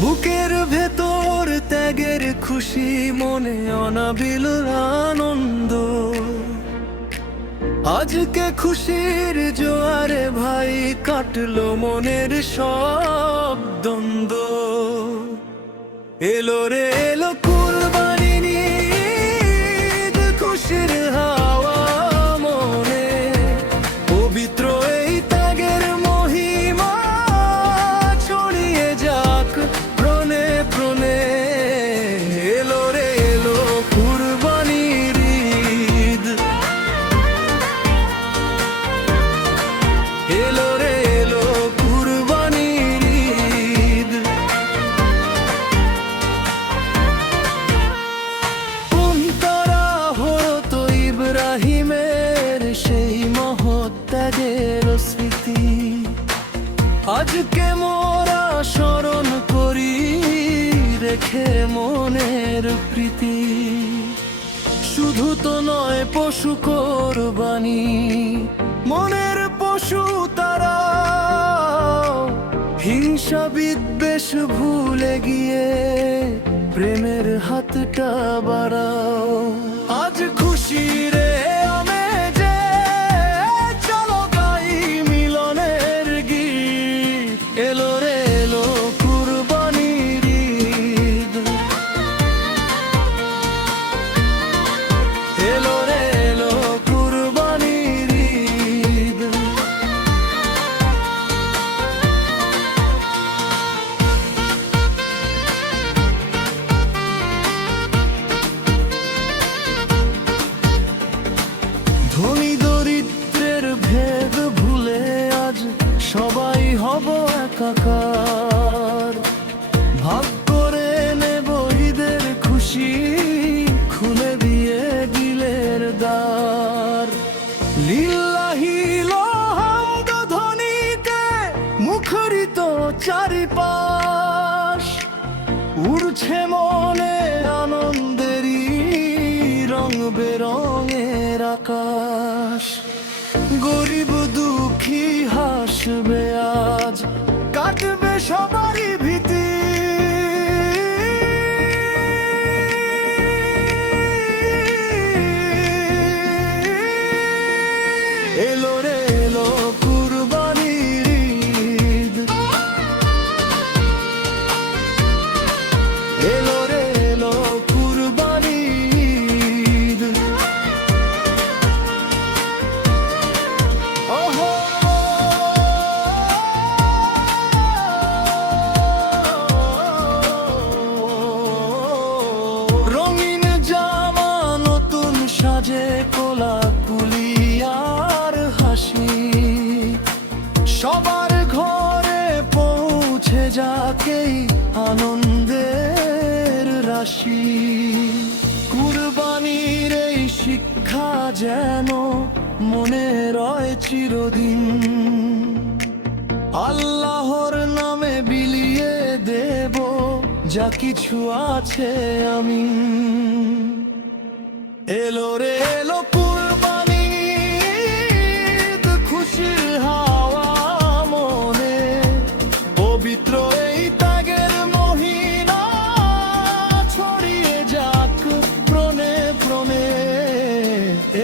বুকের ভেতর ত্যাগের খুশি, মনে অনাবিল আনন্দ। আজকে খুশির জোয়ারে ভাই কাটলো মনের সব দ্বন্দ্ব। এলো রে এলো কুরবানির ঈদ, খুশির হাওয়া মনে, পবিত্র এই ত্যাগের মহিমা ছড়িয়ে যাক প্রণে প্রণে। এলো রে এলো কুরবানির ঈদ, এলো রে এলো কুরবানির ঈদ। কুন্তরা হরত ইব্রাহিমের সেই মহৎ ত্যাগের স্মৃতি, আজকে মোরা স্মরণ করি রেখে মনের প্রীতি। শুধু তো নয় পশু কোরবানি, মনের পশু তারা, হিংসা বিদ্বেষ ভুলে গিয়ে প্রেমের হাতটা বাড়াও। আজ খুশি রে আমেজে, চলো গাই মিলনের গীত। এলো রে এলো কুরবানির ঈদ, এলো রে এলো কুরবানির ঈদ। ধনী দরিদ্রের ভেদ ভুলে আজ সবাই হব একাকার। ভাগ করে নেব ঈদের খুশি, খুলে দিয়ে গিলের দ্বার। লিল্লাহি হামদ ধ্বনিতে মুখরিত চারিপাশ, উড়ছে মনে আনন্দেরই রং বেরঙের আকাশ। গরিব দুঃখী হাসবে আজ, কাটবে সবারই ভীতি। এলো রে এলো কুরবানির ঈদ, এলো রে এলো কুরবানির ঈদ। ওহো রঙিন জামা নতুন সাজে, কোলাকুলি আর হাসি, সবার ঘরে পৌঁছে যাকেই আনন্দের রাশি। কুরবানির এই শিক্ষা যেন মনে রয় চিরদিন, আল্লাহর নামে বিলিয়ে দেব যা কিছু আছে আমি। এলো রে এলো কুরবানির ঈদ, খুশির হাওয়া মনে, পবিত্র এই ত্যাগের মহিমা ছড়িয়ে যাক প্রণে প্রণে।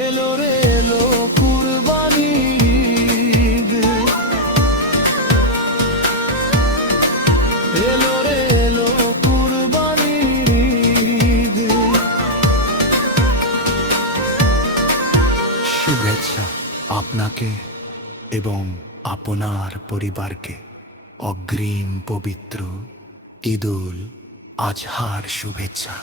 এলো রে এলো কুরবানির ঈদ, এলো রে এলো কুরবানির ঈদ। শুভেচ্ছা আপনাকে এবং আপনার পরিবারকে অগ্রিম পবিত্র ঈদুল আজহার শুভেচ্ছা।